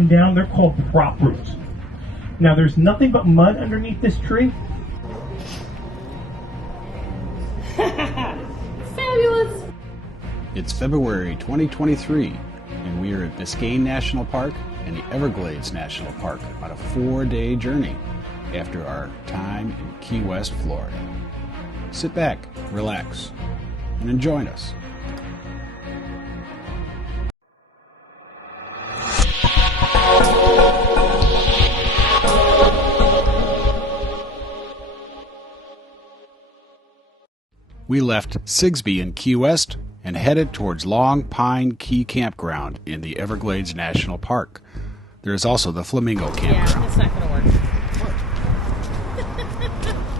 come down. They're called prop roots. Now there's nothing but mud underneath this tree. Fabulous! It's February 2023, and we are at Biscayne National Park and the Everglades National Park on a 4-day journey after our time in Key West, Florida. Sit back, relax, and join us. We left Sigsbee in Key West and headed towards Long Pine Key Campground in the Everglades National Park. There is also the Flamingo Campground. Yeah, it's not going to work.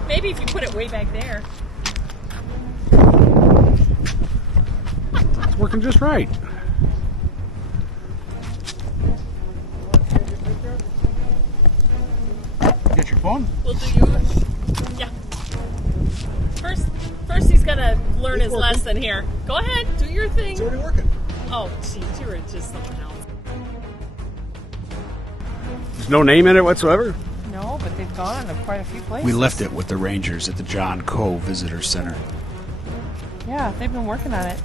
Maybe if you put it way back there. It's working just right. Get your phone? We'll do yours. Yeah. First he's got to learn his lesson here. Go ahead, do your thing. It's already working. Oh, geez, you were just something else. There's no name in it whatsoever? No, but they've gone to quite a few places. We left it with the rangers at the John Coe Visitor Center. Yeah, they've been working on it.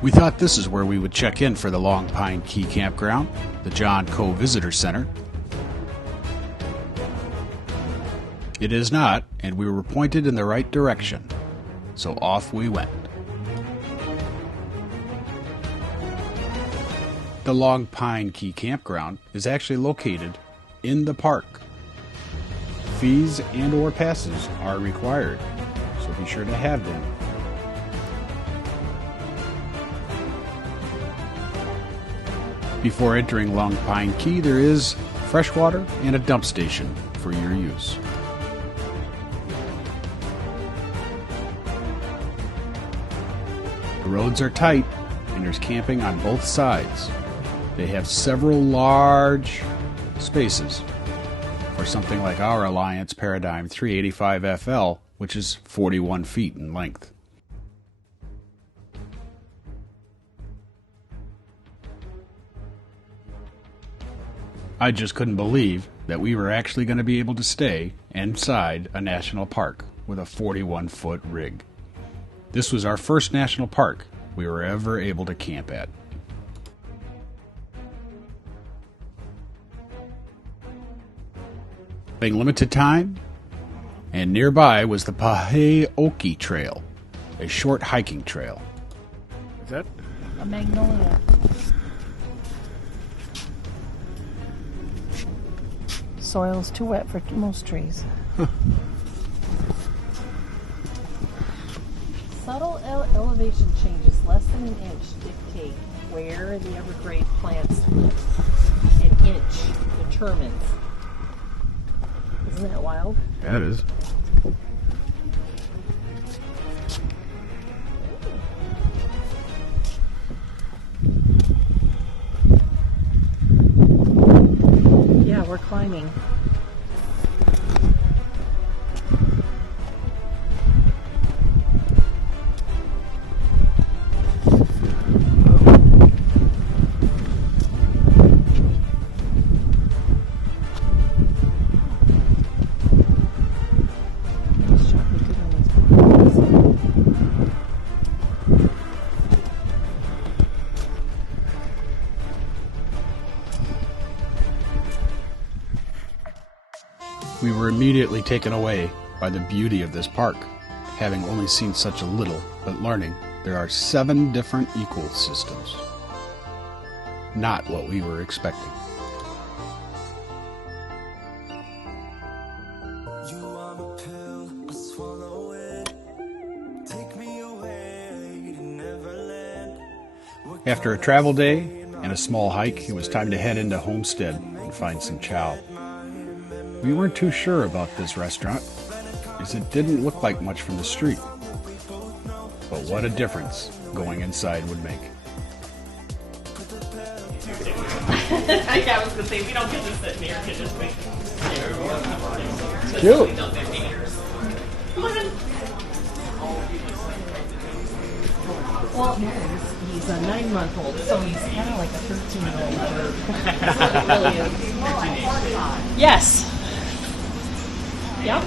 We thought this is where we would check in for the Long Pine Key Campground, the John Coe Visitor Center. It is not, and we were pointed in the right direction, so off we went. The Long Pine Key Campground is actually located in the park. Fees and/or passes are required, so be sure to have them. Before entering Long Pine Key, there is fresh water and a dump station for your use. The roads are tight, and there's camping on both sides. They have several large spaces for something like our Alliance Paradigm 385 FL, which is 41 feet in length. I just couldn't believe that we were actually going to be able to stay inside a national park with a 41-foot rig. This was our first national park we were ever able to camp at. Having limited time, and nearby was the Paheoki Trail, a short hiking trail. Is that a magnolia? Soil's too wet for most trees. Subtle elevation changes less than an inch dictate where the Everglades plants an inch determines. Isn't that wild? That is. Yeah, we're climbing. We were immediately taken away by the beauty of this park, having only seen such a little, but learning there are 7 different ecosystems. Not what we were expecting. After a travel day and a small hike, it was time to head into Homestead and find some chow. We weren't too sure about this restaurant, as it didn't look like much from the street. But what a difference going inside would make. I was going to say, we don't get to sit here and just wait. Cute. Come on. Well, he's a 9-month-old, so he's kind of like a 13-year-old. That's what it really is. Yes. Yep.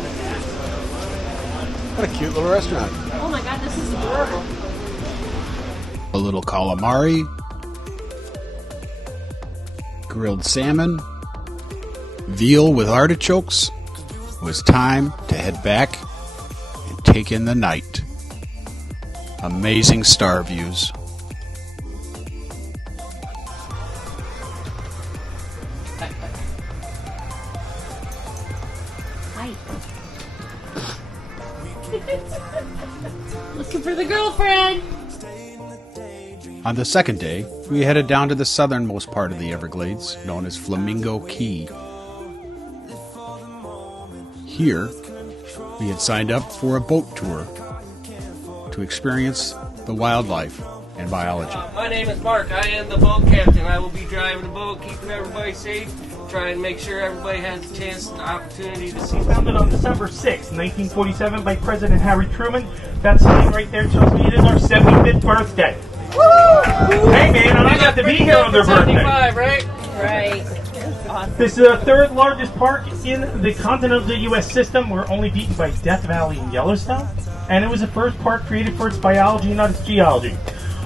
What a cute little restaurant. Oh my God, this is adorable. A little calamari, grilled salmon, veal with artichokes. It was time to head back and take in the night. Amazing star views. Hi. Looking for the girlfriend. On the second day, we headed down to the southernmost part of the Everglades, known as Flamingo Key. Here, we had signed up for a boat tour to experience the wildlife and biology. My name is Mark. I am the boat captain. I will be driving the boat, keeping everybody safe, trying to make sure everybody has a chance and opportunity to see. Founded on December 6, 1947 by President Harry Truman. That sign right there tells me it is our 75th birthday. Woo! Hey man, I got to be here on their birthday. 75, right? Right. Awesome. This is the third largest park in the continental U.S. system. We're only beaten by Death Valley and Yellowstone. And it was the first park created for its biology, not its geology.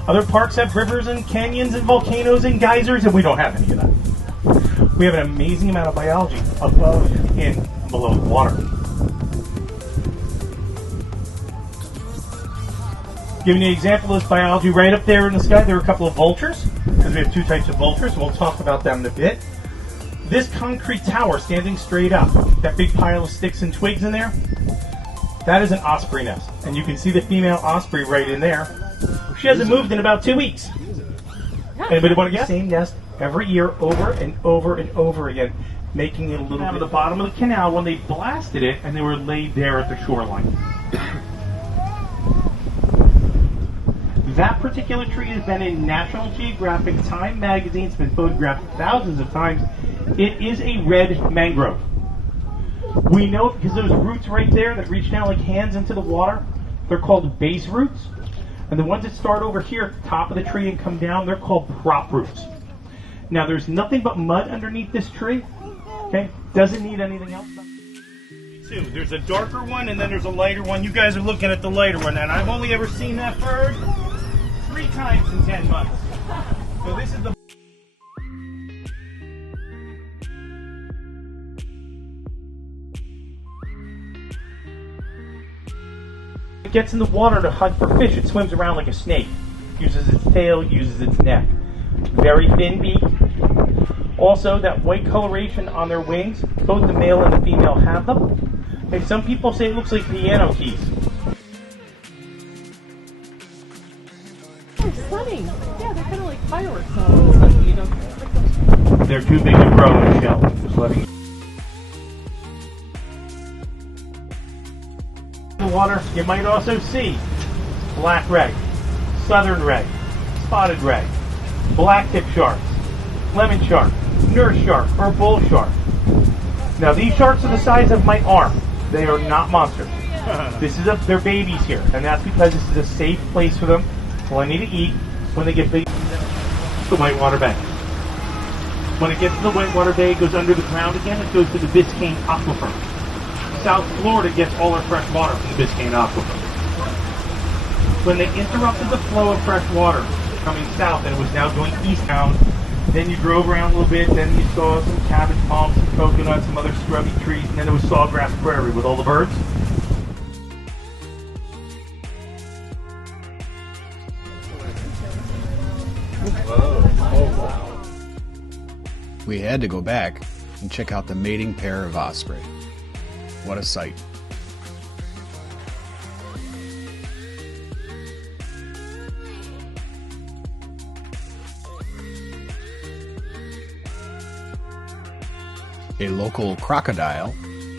Other parks have rivers and canyons and volcanoes and geysers, and we don't have any of that. We have an amazing amount of biology above and below the water. Giving you an example of this biology, right up there in the sky, there are a couple of vultures, because we have two types of vultures. We'll talk about them in a bit. This concrete tower standing straight up, that big pile of sticks and twigs in there, that is an osprey nest. And you can see the female osprey right in there. She hasn't moved in about 2 weeks. Anybody want to guess? Same nest every year over and over and over again, making it a little bit. At the bottom of the canal when they blasted it and they were laid there at the shoreline. That particular tree has been in National Geographic, Time magazine. It's been photographed thousands of times. It is a red mangrove. We know it because those roots right there that reach down like hands into the water, they're called base roots. And the ones that start over here at the top of the tree and come down, they're called prop roots. Now there's nothing but mud underneath this tree. Okay? Doesn't need anything else. There's a darker one and then there's a lighter one. You guys are looking at the lighter one, and I've only ever seen that bird 3 times in 10 months. So this is the... It gets in the water to hunt for fish. It swims around like a snake. Uses its tail, uses its neck. Very thin beak. Also, that white coloration on their wings, both the male and the female have them. And some people say it looks like piano keys. Stunning. Yeah, they're kind of like fireworks all of a sudden, you know. They're too big to grow in a shell. Just letting you. In the water, you might also see black ray, southern ray, spotted ray, black tip sharks, lemon shark, nurse shark, or bull shark. Now these sharks are the size of my arm. They are not monsters. They're babies here, and that's because this is a safe place for them. Plenty to eat when they get big. The whitewater bay. When it gets to the whitewater bay, it goes under the ground again. It goes to the Biscayne aquifer. South Florida gets all their fresh water from the Biscayne aquifer. When they interrupted the flow of fresh water coming south, and it was now going eastbound, then you drove around a little bit, then you saw some cabbage palms, some coconuts, some other scrubby trees, and then there was sawgrass prairie with all the birds. We had to go back and check out the mating pair of osprey. What a sight. A local crocodile,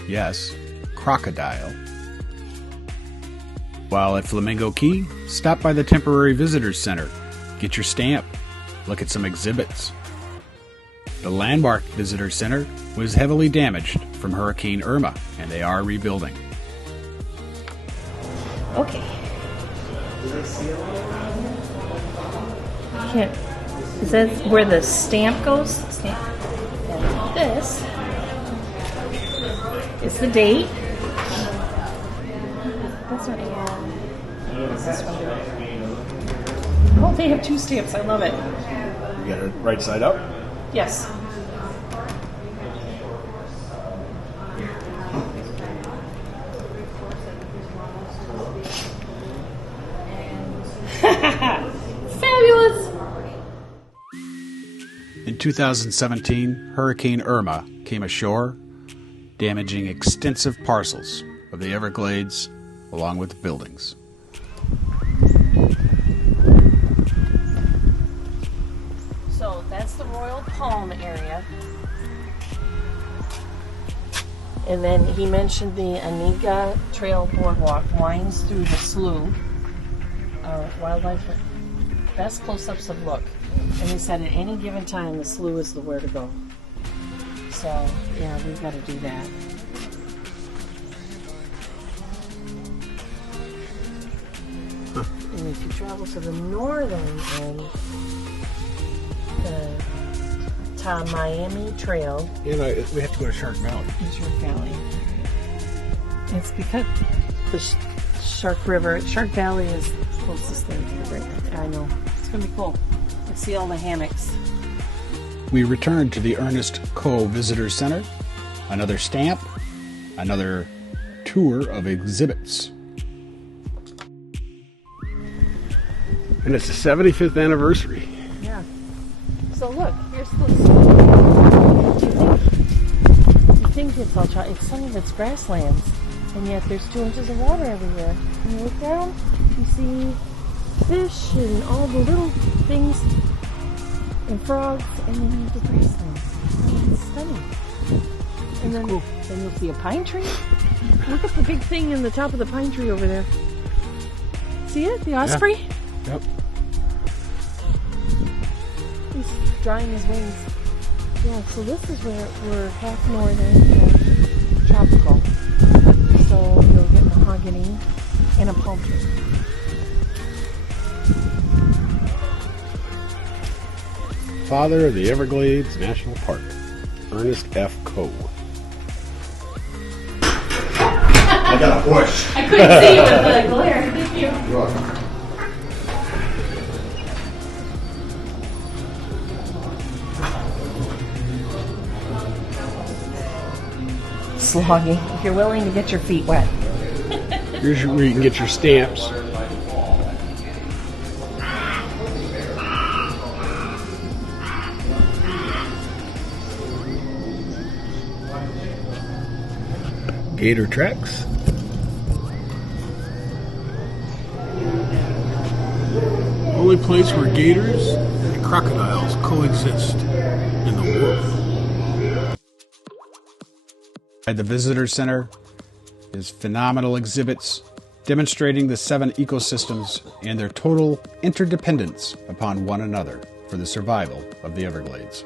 yes, crocodile. While at Flamingo Key, stop by the Temporary Visitors Center, get your stamp, look at some exhibits. The Landmark Visitor Center was heavily damaged from Hurricane Irma, and they are rebuilding. Okay. Can't. Is that where the stamp goes? Stamp. And this is the date. That's not it. This is one. Oh, they have 2 stamps. I love it. You got it right side up? Yes. Fabulous! In 2017, Hurricane Irma came ashore, damaging extensive parcels of the Everglades along with buildings. So that's the Royal Palm area. And then he mentioned the Aniga Trail Boardwalk winds through the slough. Wildlife, best close-ups of look. And he said at any given time the slough is the where to go. So, yeah, we've got to do that. And if you travel to the northern end, the Miami Trail. You know, we have to go to Shark Valley. In Shark Valley. It's because the Shark Valley is the closest thing to the break. I know. It's going to be cool. I see all the hammocks. We returned to the Ernest Coe Visitor Center. Another stamp. Another tour of exhibits. And it's the 75th anniversary. Yeah. So look, here's the. You think it's all it's some of it's grasslands, and yet there's 2 inches of water everywhere. And you look down, you see fish and all the little things and frogs, and then you have the grasslands. I mean, it's stunning. And then, cool. Then you'll see a pine tree. Look at the big thing in the top of the pine tree over there. See it? The osprey? Yeah. Yep. He's drying his wings. Yeah, so this is where we're half northern, half tropical. So you'll get mahogany and a palm tree. Father of the Everglades National Park, Ernest F. Coe. I got a push. I couldn't see you with the glare. Thank you. You're welcome. Slogging. If you're willing to get your feet wet. Here's where you can get your stamps. Gator tracks. Only place where gators and crocodiles coexist in the world. At the Visitor Center is phenomenal exhibits demonstrating the 7 ecosystems and their total interdependence upon one another for the survival of the Everglades.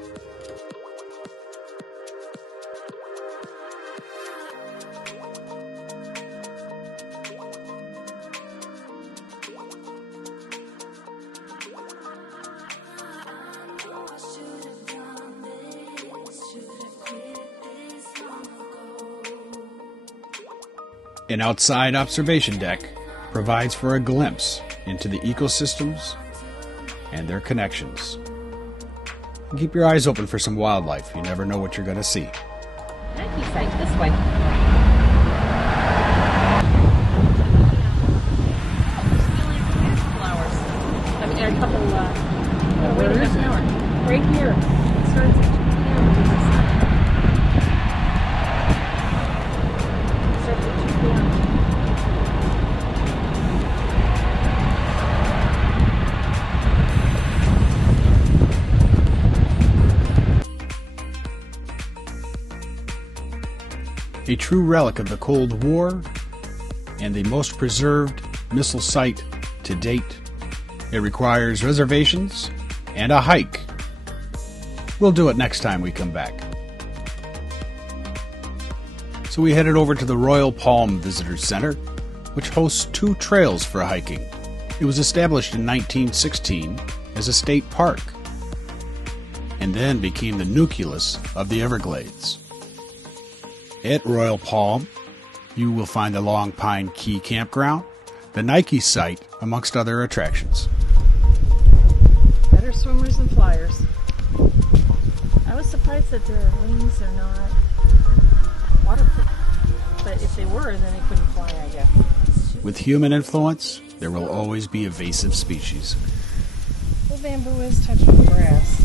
An outside observation deck provides for a glimpse into the ecosystems and their connections. And keep your eyes open for some wildlife. You never know what you're going to see. Nike site this way. Flowers. I mean, there are a couple. Where is it? Right here. It starts at 2 p.m. It starts at 2 p.m. A true relic of the Cold War and the most preserved missile site to date. It requires reservations and a hike. We'll do it next time we come back. So we headed over to the Royal Palm Visitor Center, which hosts 2 trails for hiking. It was established in 1916 as a state park, and then became the nucleus of the Everglades. At Royal Palm, you will find the Long Pine Key Campground, the Nike site, amongst other attractions. Better swimmers than flyers. I was surprised that their wings are not waterproof. But if they were, then they couldn't fly, I guess. With human influence, there will always be invasive species. The bamboo is touching grass.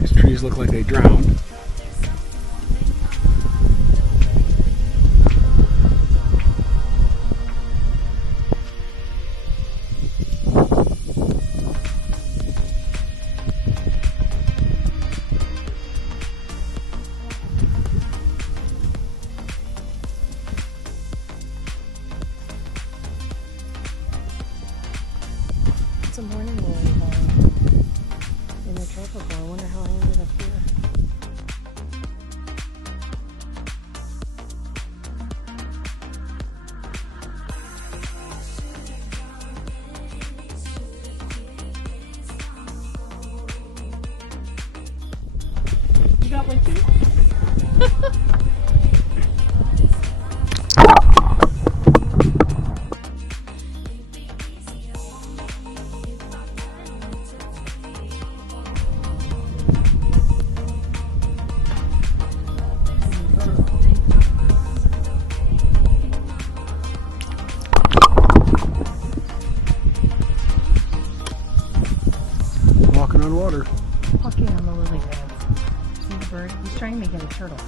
These trees look like they drowned. It's a morning glory vine in the tropical. I wonder how I ended up here. You got one too? Walking on water. Walking on the lily pads. See the bird? He's trying to get a turtle.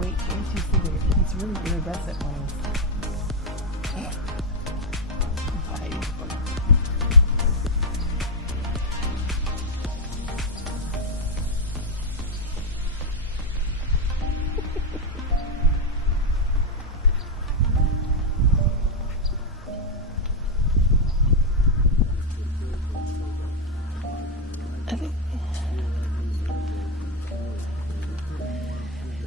Wait till you see the, he's really iridescent when he's...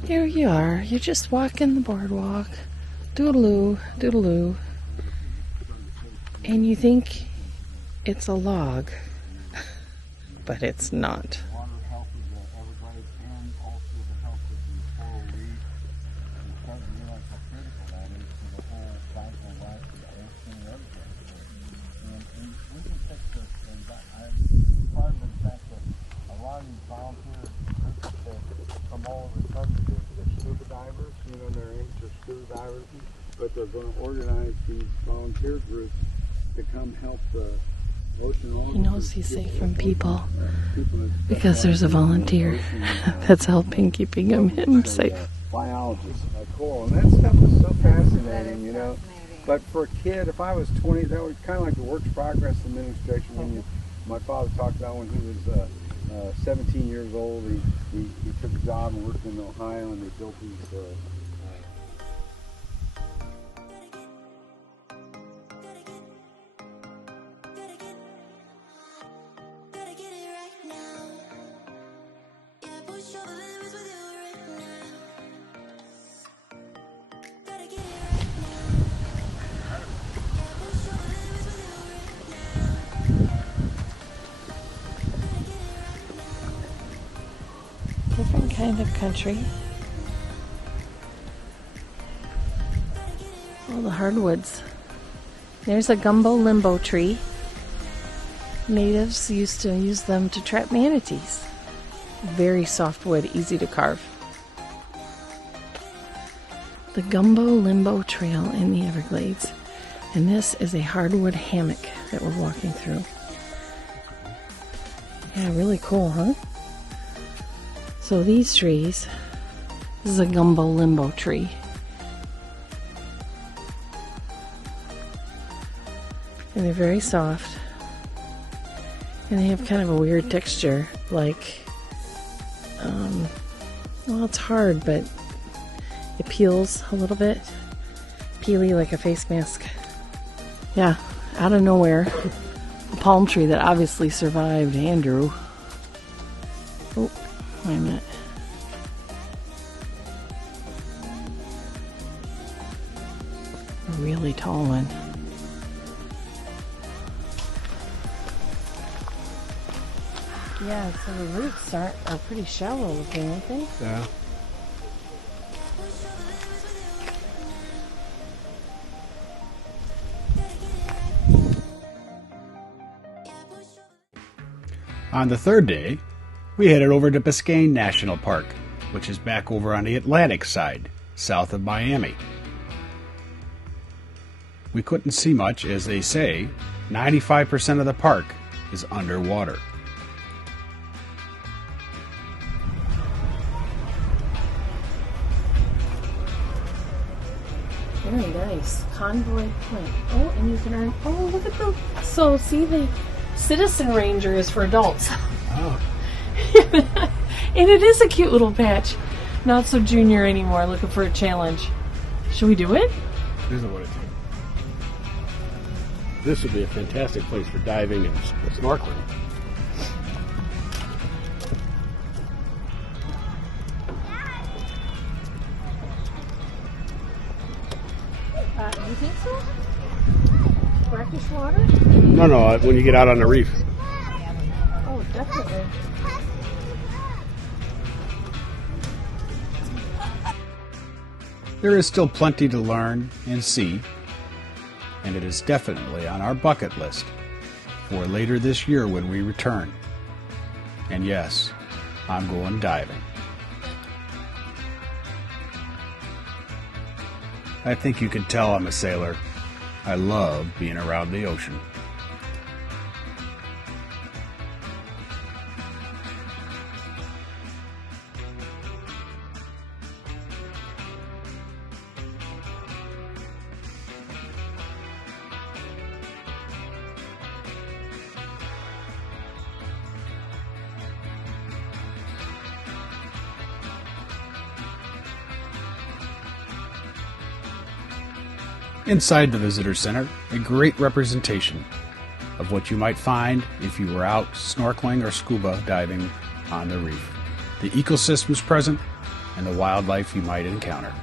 Here you are. You're just walking the boardwalk. Doodaloo, doodaloo. And you think it's a log. But it's not. Water health of the Everglades and also the health of the coral reef. We're starting to realize how critical that is to the whole cycle of life of the ocean and everything. And we can fix this. And I'm part of the fact that a lot of these volunteer groups from all over the country, they're scuba divers, they're amateur scuba divers, but they're going to organize these volunteer groups to come help the ocean. He knows he's safe from people because there's a volunteer that's helping keeping him safe. Biologists, coral, and that stuff is so fascinating, But for a kid, if I was 20, that was kind of like the Works Progress Administration when my father talked about when he was 17 years old. He took a job and worked in Ohio, and they built these. Different kind of country. All the hardwoods. There's a gumbo limbo tree. Natives used to use them to trap manatees. Very soft wood, easy to carve. The Gumbo Limbo Trail in the Everglades. And this is a hardwood hammock that we're walking through. Yeah, really cool, huh? So these trees, this is a Gumbo Limbo tree. And they're very soft. And they have kind of a weird texture, like, well, it's hard, but it peels a little bit. Peely like a face mask. Yeah, out of nowhere, a palm tree that obviously survived Andrew Oh, wait a minute. A really tall one. Yeah, so the roots are pretty shallow looking, aren't they? Yeah. On the third day, we headed over to Biscayne National Park, which is back over on the Atlantic side, south of Miami. We couldn't see much, as they say, 95% of the park is underwater. Very nice. Convoy Point. Oh, and you can earn. Oh, look at the. So, see, the Citizen Ranger is for adults. Oh. And it is a cute little patch. Not so junior anymore, looking for a challenge. Should we do it? This is what it's. This would be a fantastic place for diving and snorkeling. You think so? Brackish water? No, when you get out on the reef. Oh, definitely. There is still plenty to learn and see, and it is definitely on our bucket list for later this year when we return. And yes, I'm going diving. I think you can tell I'm a sailor. I love being around the ocean. Inside the visitor center, a great representation of what you might find if you were out snorkeling or scuba diving on the reef. The ecosystems present and the wildlife you might encounter.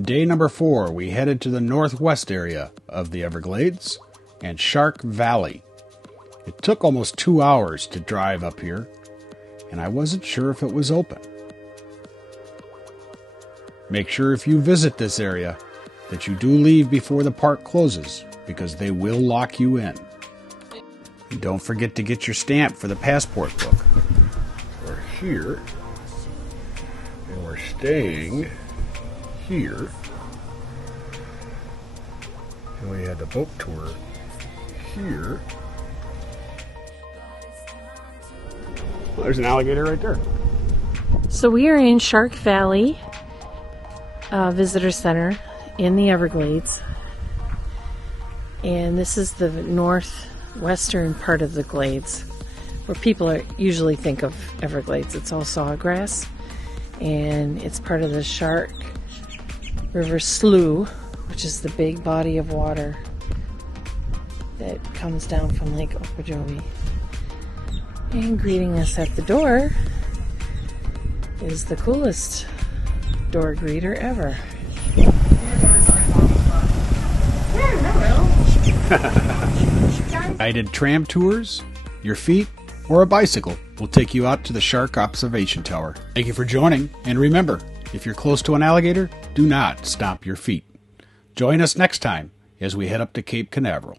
Day number 4, we headed to the northwest area of the Everglades and Shark Valley. It took almost 2 hours to drive up here, and I wasn't sure if it was open. Make sure if you visit this area that you do leave before the park closes, because they will lock you in. And don't forget to get your stamp for the passport book. We're here, and we're staying here. And we had the boat tour here. Well, there's an alligator right there. So we are in Shark Valley Visitor Center in the Everglades, and this is the northwestern part of the Glades, where people usually think of Everglades. It's all sawgrass, and it's part of the Shark River Slough, which is the big body of water that comes down from Lake Okeechobee. And greeting us at the door is the coolest door greeter ever. Guided tram tours, your feet, or a bicycle will take you out to the Shark Observation Tower. Thank you for joining, and remember, if you're close to an alligator, do not stomp your feet. Join us next time as we head up to Cape Canaveral.